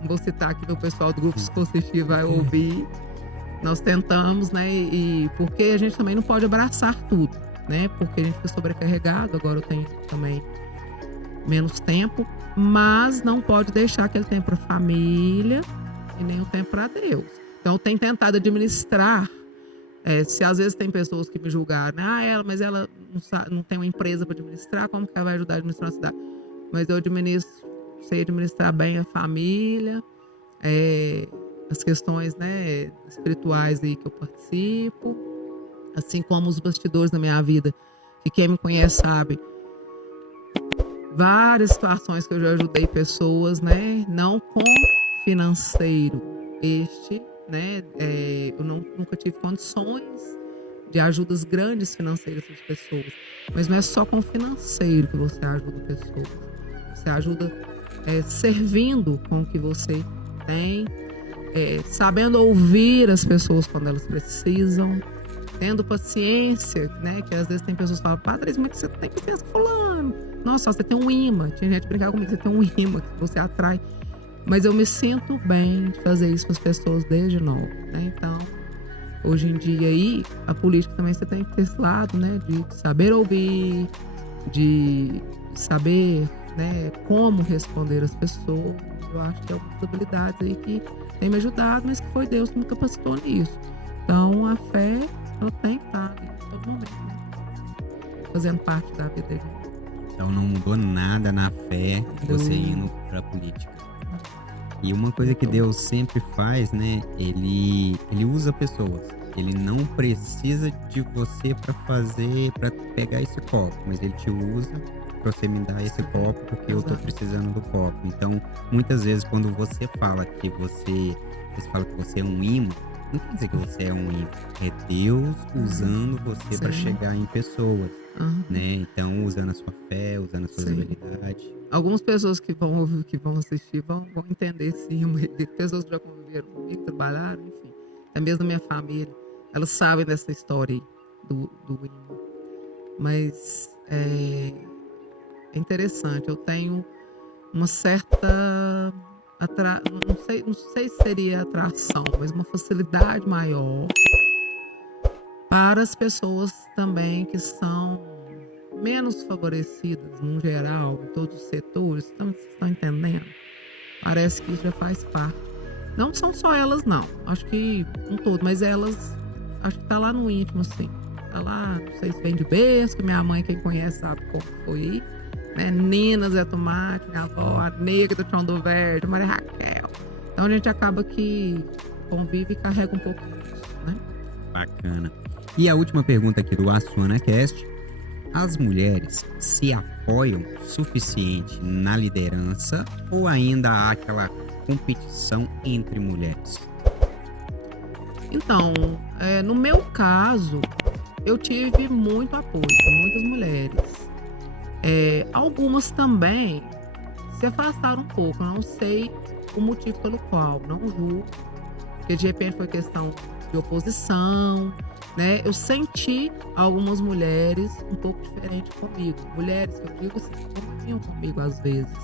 Não vou citar aqui, o pessoal do grupo Se For Assistir vai ouvir. Nós tentamos, né? E porque a gente também não pode abraçar tudo, né? Porque a gente fica sobrecarregado. Agora eu tenho também menos tempo, mas não pode deixar aquele tempo para família e nem o tempo para Deus. Então eu tenho tentado administrar. Se às vezes tem pessoas que me julgaram, mas ela não tem uma empresa para administrar, como que ela vai ajudar a administrar a cidade? Mas eu sei administrar bem a família, as questões, né, espirituais aí que eu participo, assim como os bastidores da minha vida, que quem me conhece sabe, várias situações que eu já ajudei pessoas, né, não com financeiro, né, eu nunca tive condições de ajudas grandes financeiras para as pessoas, mas não é só com financeiro que você ajuda pessoas, você ajuda servindo com o que você tem, sabendo ouvir as pessoas quando elas precisam, tendo paciência, né? Que às vezes tem pessoas que falam, Patrícia, mas você tem paciência com fulano. Nossa, você tem um imã. Tinha gente brincando comigo, você tem um imã que você atrai. Mas eu me sinto bem de fazer isso com as pessoas desde novo, né? Então, hoje em dia aí, a política também você tem que ter esse lado, né? De saber ouvir, de saber, né, como responder às pessoas. Eu acho que é algumas habilidades aí que tem me ajudado, mas que foi Deus que me capacitou nisso. Então, a fé, ela tem que estar ali em todo momento, né? Fazendo parte da vida dele. Então, não mudou nada na fé você indo pra política. E uma coisa que Deus sempre faz, né? Ele usa pessoas. Ele não precisa de você para pegar esse copo, mas ele te usa para você me dar esse copo porque eu tô precisando do copo. Então, muitas vezes quando você fala que você é um imã, não quer dizer que você é um imã. É Deus usando você para chegar em pessoas, né? Então, usando a sua fé, usando as suas habilidades. Algumas pessoas que vão ouvir, que vão assistir, vão entender sim. Pessoas que já conviveram comigo, trabalharam, enfim. Até mesmo da minha família. Elas sabem dessa história aí do imã. Mas é interessante. Eu tenho uma certa não sei se seria atração, mas uma facilidade maior para as pessoas também que são menos favorecidas, no geral, em todos os setores. Vocês estão entendendo? Parece que isso já faz parte. Não são só elas, não. Acho que um todo, mas elas, acho que tá lá no íntimo, assim. Tá lá, não sei se vem de berço, que minha mãe, quem conhece, sabe como foi, né? Nina, Zé Tomate, minha avó, a Negra do Chão do Verde, Maria Raquel. Então a gente acaba que convive e carrega um pouco disso, né? Bacana. E a última pergunta aqui do AsuanaCast. As mulheres se apoiam suficiente na liderança ou ainda há aquela competição entre mulheres? Então, no meu caso, eu tive muito apoio de muitas mulheres. Algumas também se afastaram um pouco, não sei o motivo pelo qual, não julgo, porque de repente foi questão de oposição, né? Eu senti algumas mulheres um pouco diferentes comigo. Mulheres que eu digo assim, que conviviam comigo às vezes,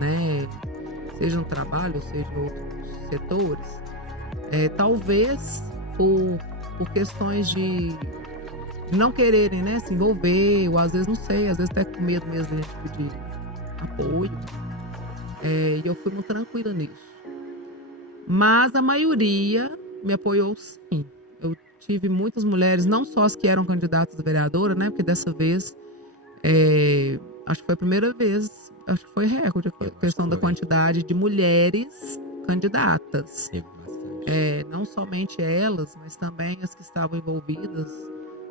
né? Seja no trabalho, seja em outros setores. Talvez por questões de não quererem, né, se envolver, ou às vezes, não sei, às vezes até com medo mesmo de pedir apoio. E eu fui muito tranquila nisso. Mas a maioria me apoiou sim. Eu tive muitas mulheres, não só as que eram candidatas a vereadora, né? Porque dessa vez, acho que foi a primeira vez, acho que foi recorde a questão da quantidade de mulheres candidatas. Não somente elas, mas também as que estavam envolvidas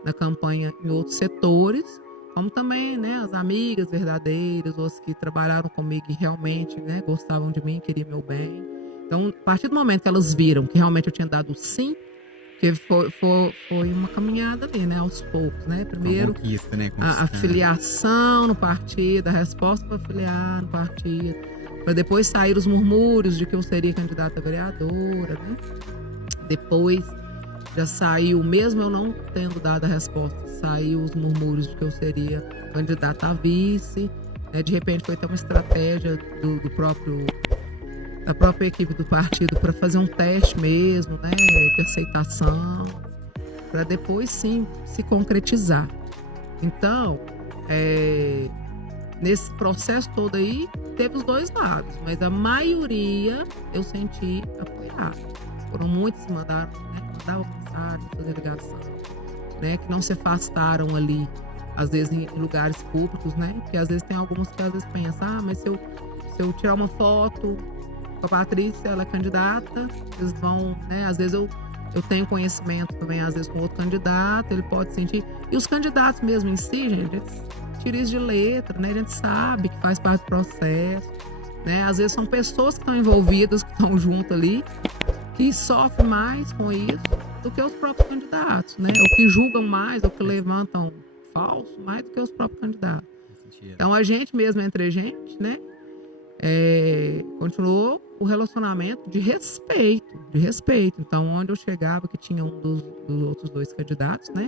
na campanha em outros setores, como também, né, as amigas verdadeiras, ou as que trabalharam comigo e realmente, né, gostavam de mim, queriam meu bem. Então, a partir do momento que elas viram que realmente eu tinha dado sim, Porque foi uma caminhada ali, né? Aos poucos, né? Uma Primeiro, conquista, né? a Conquistando. filiação no partido, a resposta para filiar no partido, para depois sair os murmúrios de que eu seria candidata a vereadora, né? Depois já saiu, mesmo eu não tendo dado a resposta, saiu os murmúrios de que eu seria candidata a vice, né? De repente foi até uma estratégia da própria equipe do partido para fazer um teste mesmo, né? De aceitação, para depois sim se concretizar. Então, nesse processo todo aí, teve os dois lados, mas a maioria eu senti apoiada. Foram muitos que mandavam mensagem, fazer ligação, né? Que não se afastaram ali, às vezes em lugares públicos, né? Porque às vezes tem alguns que às vezes pensam, mas se eu tirar uma foto com a Patrícia, ela é candidata, eles vão, né? Às vezes eu tenho conhecimento também, às vezes com outro candidato, ele pode sentir. E os candidatos mesmo em si, gente, eles tiram isso de letra, né? A gente sabe que faz parte do processo, né? Às vezes são pessoas que estão envolvidas, que estão junto ali, que sofrem mais com isso do que os próprios candidatos, né? Ou que julgam mais, ou que levantam falso, mais do que os próprios candidatos. Então a gente mesmo, entre a gente, né? Continuou o relacionamento de respeito. Então, onde eu chegava, que tinha um dos outros dois candidatos, né?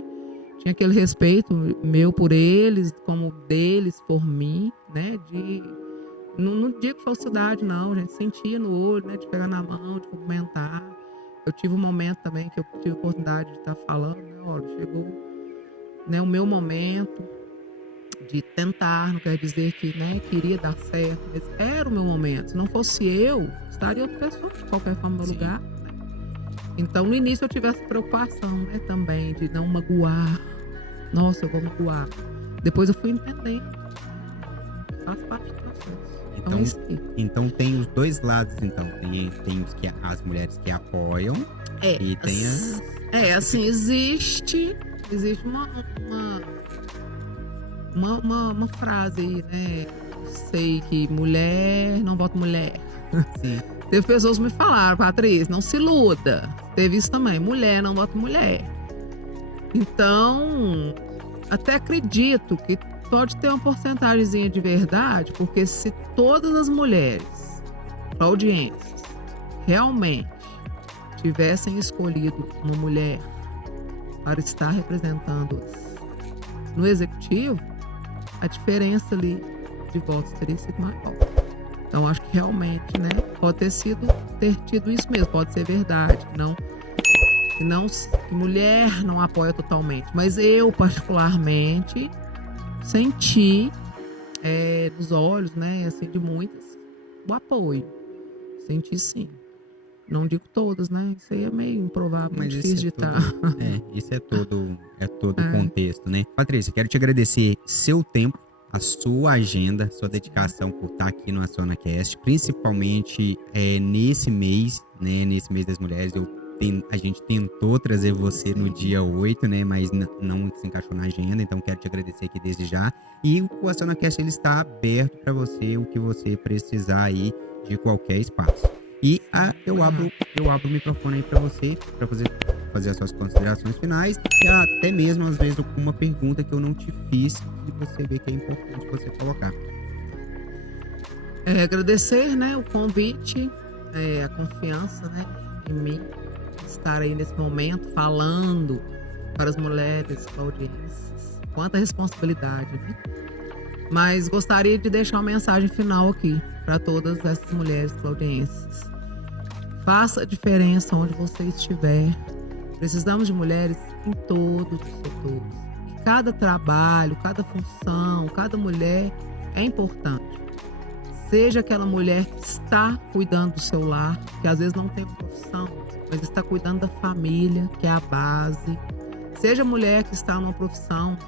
Tinha aquele respeito meu por eles, como deles por mim, né? Não digo falsidade, não, a gente sentia no olho, né? De pegar na mão, de cumprimentar. Eu tive um momento também que eu tive a oportunidade de estar falando, né? Olha, chegou, né, o meu momento de tentar, não quer dizer que, né, queria dar certo, mas era o meu momento. Se não fosse eu, estaria outra pessoa de qualquer forma no lugar. Né? Então, no início eu tive essa preocupação, né, também, de não magoar. Nossa, eu vou magoar. Depois eu fui entendendo. Faz parte do processo. Então tem os dois lados, então. Tem as mulheres que apoiam e tem assim, existe uma frase aí, né? Sei que mulher não vota mulher. Sim. Teve pessoas que me falaram, Patrícia, não se iluda. Teve isso também, mulher não vota mulher. Então, até acredito que pode ter uma porcentagemzinha de verdade, porque se todas as mulheres audiências realmente tivessem escolhido uma mulher para estar representando-as no executivo, a diferença ali de votos teria sido maior. Então, acho que realmente, né, pode ter tido isso mesmo, pode ser verdade, que mulher não apoia totalmente, mas eu particularmente senti nos olhos, né, assim, de muitas, o apoio. Senti sim. Não digo todas, né? Isso aí é meio improvável, mas difícil de estar. Isso é todo o contexto, né? Patrícia, quero te agradecer seu tempo, a sua agenda, sua dedicação por estar aqui no AcionaCast, principalmente nesse mês, né? Nesse mês das mulheres, a gente tentou trazer você no dia 8, né? Mas não se encaixou na agenda, então quero te agradecer aqui desde já. E o AcionaCast, ele está aberto para você, o que você precisar aí de qualquer espaço. E eu abro o microfone aí para você, para fazer as suas considerações finais e até mesmo, às vezes, uma pergunta que eu não te fiz e você vê que é importante você colocar. Agradecer, né, o convite, a confiança, né, em mim, estar aí nesse momento falando para as mulheres claudienses. Quanta responsabilidade, né? Mas gostaria de deixar uma mensagem final aqui para todas essas mulheres claudienses. Faça a diferença onde você estiver. Precisamos de mulheres em todos os setores. E cada trabalho, cada função, cada mulher é importante. Seja aquela mulher que está cuidando do seu lar, que às vezes não tem profissão, mas está cuidando da família, que é a base. Seja a mulher que está numa profissão,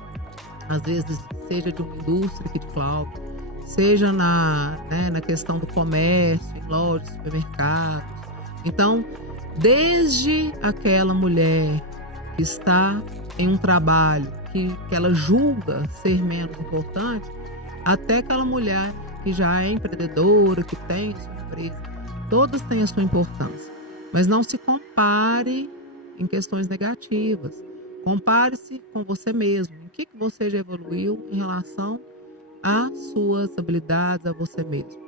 às vezes seja de uma indústria aqui de Cláudio, seja na questão do comércio, em lojas, supermercados. Então, desde aquela mulher que está em um trabalho que ela julga ser menos importante, até aquela mulher que já é empreendedora, que tem a sua empresa, todas têm a sua importância. Mas não se compare em questões negativas. Compare-se com você mesmo. Em que você já evoluiu em relação às suas habilidades, a você mesmo.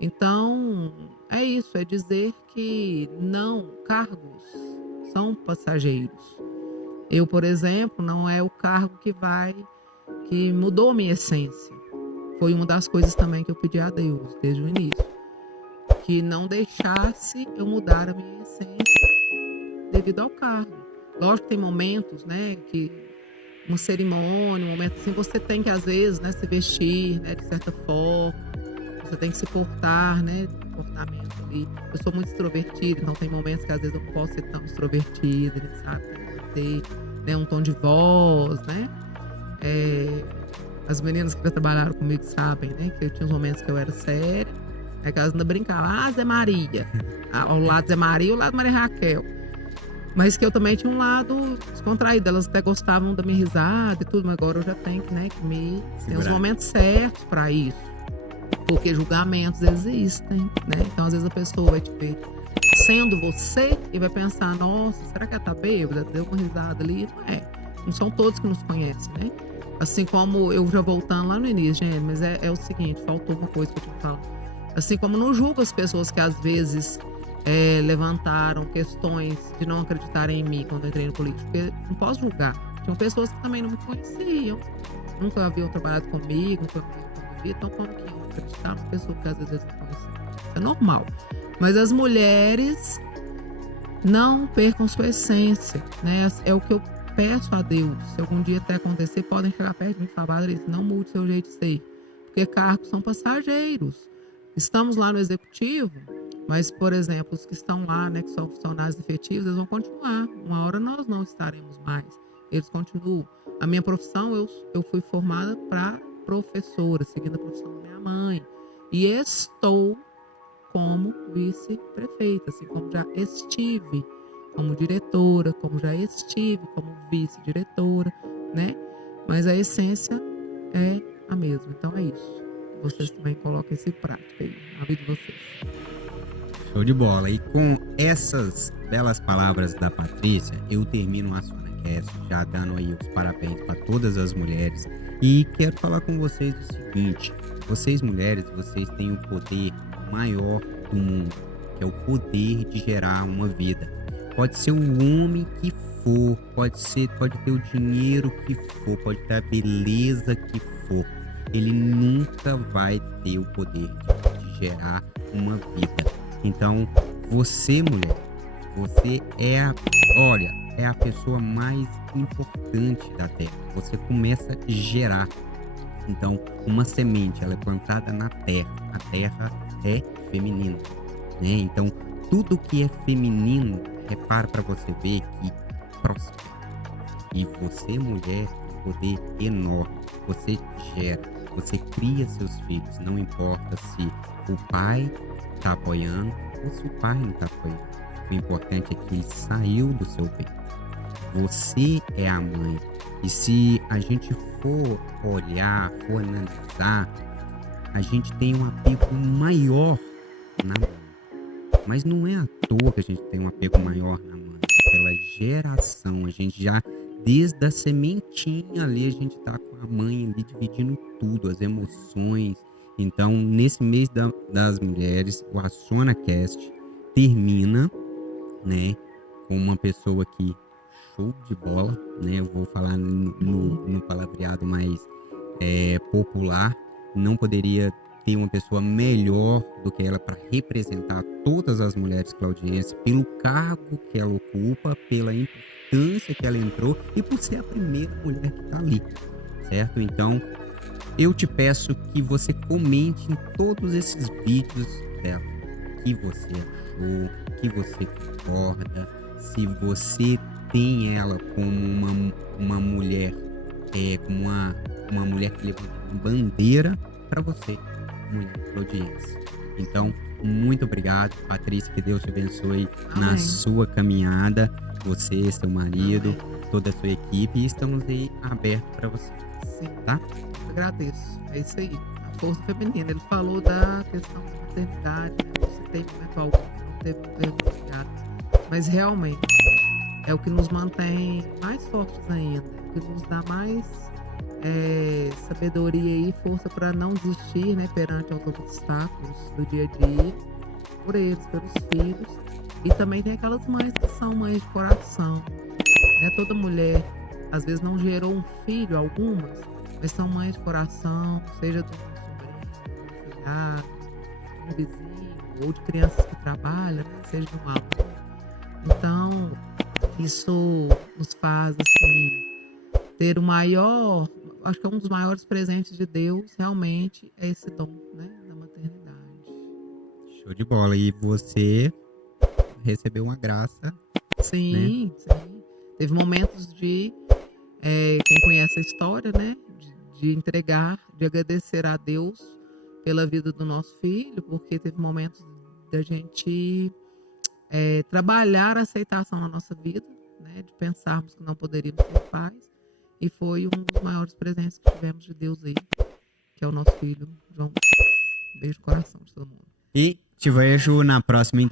Então, é isso, é dizer que não, cargos são passageiros. Eu, por exemplo, não é o cargo que mudou a minha essência. Foi uma das coisas também que eu pedi a Deus desde o início, que não deixasse eu mudar a minha essência devido ao cargo. Lógico que tem momentos, né, que uma cerimônia, um momento assim, você tem que às vezes, né, se vestir, né, de certa forma, você tem que se portar, né, comportamento ali. Eu sou muito extrovertida, então tem momentos que às vezes eu não posso ser tão extrovertida, a gente sabe, tem que ter, né, um tom de voz, né. As meninas que já trabalharam comigo sabem, né, que eu tinha uns momentos que eu era séria, né, que elas ainda brincavam, Zé Maria, ao lado Zé Maria e ao lado Maria Raquel. Mas que eu também tinha um lado descontraído, elas até gostavam da minha risada e tudo, mas agora eu já tenho que, né, que ter os momentos certos para isso. Porque julgamentos existem, né? Então, às vezes a pessoa vai te ver sendo você e vai pensar, nossa, será que ela tá bêbada? Deu uma risada ali? Não é. Não são todos que nos conhecem, né? Assim como eu já voltando lá no início, gente, mas é o seguinte, faltou uma coisa que eu tinha que falar. Assim como não julgo as pessoas que às vezes levantaram questões de não acreditarem em mim quando eu entrei no político, porque não posso julgar. Tinham pessoas que também não me conheciam, nunca haviam trabalhado comigo, nunca haviam convivido, então como que iam acreditar numa pessoa que às vezes eles não conheciam? É normal. Mas as mulheres não percam sua essência, né? É o que eu peço a Deus. Se algum dia até acontecer, podem chegar perto de mim e falar, Patrícia, não mude seu jeito de ser, porque cargos são passageiros. Estamos lá no executivo, mas, por exemplo, os que estão lá, né, que são funcionários efetivos, eles vão continuar. Uma hora nós não estaremos mais. Eles continuam. A minha profissão, eu fui formada para professora, seguindo a profissão da minha mãe. E estou como vice-prefeita, assim como já estive como diretora, como já estive como vice-diretora, né? Mas a essência é a mesma. Então é isso. Vocês também colocam isso em prática aí na vida de vocês. Show de bola. E com essas belas palavras da Patrícia, eu termino a SonaCast já dando aí os parabéns para todas as mulheres. E quero falar com vocês o seguinte: vocês mulheres, vocês têm o poder maior do mundo, que é o poder de gerar uma vida. Pode ser o homem que for, pode ter o dinheiro que for, pode ter a beleza que for. Ele nunca vai ter o poder de gerar uma vida. Então, você, mulher, você é a pessoa mais importante da Terra. Você começa a gerar. Então, uma semente, ela é plantada na Terra. A Terra é feminina, né? Então, tudo que é feminino, repara para você ver que prospera. E você, mulher, tem um poder enorme. Você gera, você cria seus filhos. Não importa se o pai está apoiando ou se o pai não está apoiando. O importante é que ele saiu do seu ventre. Você é a mãe. E se a gente for olhar, for analisar, a gente tem um apego maior na mãe. Mas não é à toa que a gente tem um apego maior na mãe. Pela geração, a gente já, desde a sementinha ali, a gente tá com a mãe ali dividindo tudo, as emoções. Então, nesse mês das mulheres, o SonaCast termina, né, com uma pessoa que show de bola, né? Eu vou falar no palavreado mais popular. Não poderia ter uma pessoa melhor do que ela para representar todas as mulheres claudienses, pelo cargo que ela ocupa, pela importância que ela entrou e por ser a primeira mulher que está ali, certo? Então, eu te peço que você comente em todos esses vídeos dela o que você achou, o que você concorda, se você tem ela como uma mulher, como uma mulher que levanta bandeira para você, mulher claudiense. Então, muito obrigado, Patrícia, que Deus te abençoe. Amém. Na sua caminhada, você, seu marido, amém, toda a sua equipe, e estamos aí abertos para você. Sim, tá? Eu agradeço. É isso aí, a força feminina. Ele falou da questão da maternidade, né? Você tem momento algum que não teve muito resultado, mas realmente é o que nos mantém mais fortes ainda, o que nos dá mais sabedoria e força para não desistir, né, perante aos obstáculos do dia a dia, por eles, pelos filhos. E também tem aquelas mães que são mães de coração, né? Toda mulher, às vezes, não gerou um filho, algumas, mas são mães de coração, seja de um sobrinho, de um afilhado, de um vizinho, ou de crianças que trabalham, né? Seja de um aluno. Então, isso nos faz, assim, ter o maior, acho que é um dos maiores presentes de Deus, realmente, é esse dom, né, da maternidade. Show de bola. E você recebeu uma graça, né? Sim, sim. Teve momentos de, quem conhece a história, né, de entregar, de agradecer a Deus pela vida do nosso filho, porque teve momentos da gente trabalhar a aceitação na nossa vida, né, de pensarmos que não poderíamos ser pais, e foi um dos maiores presentes que tivemos de Deus aí, que é o nosso filho, João. Beijo no coração de todo mundo. E te vejo na próxima